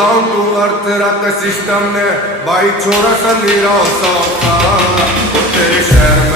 down to earth रख system ने भाई छोरा संधीरा सौखा तेरे शहर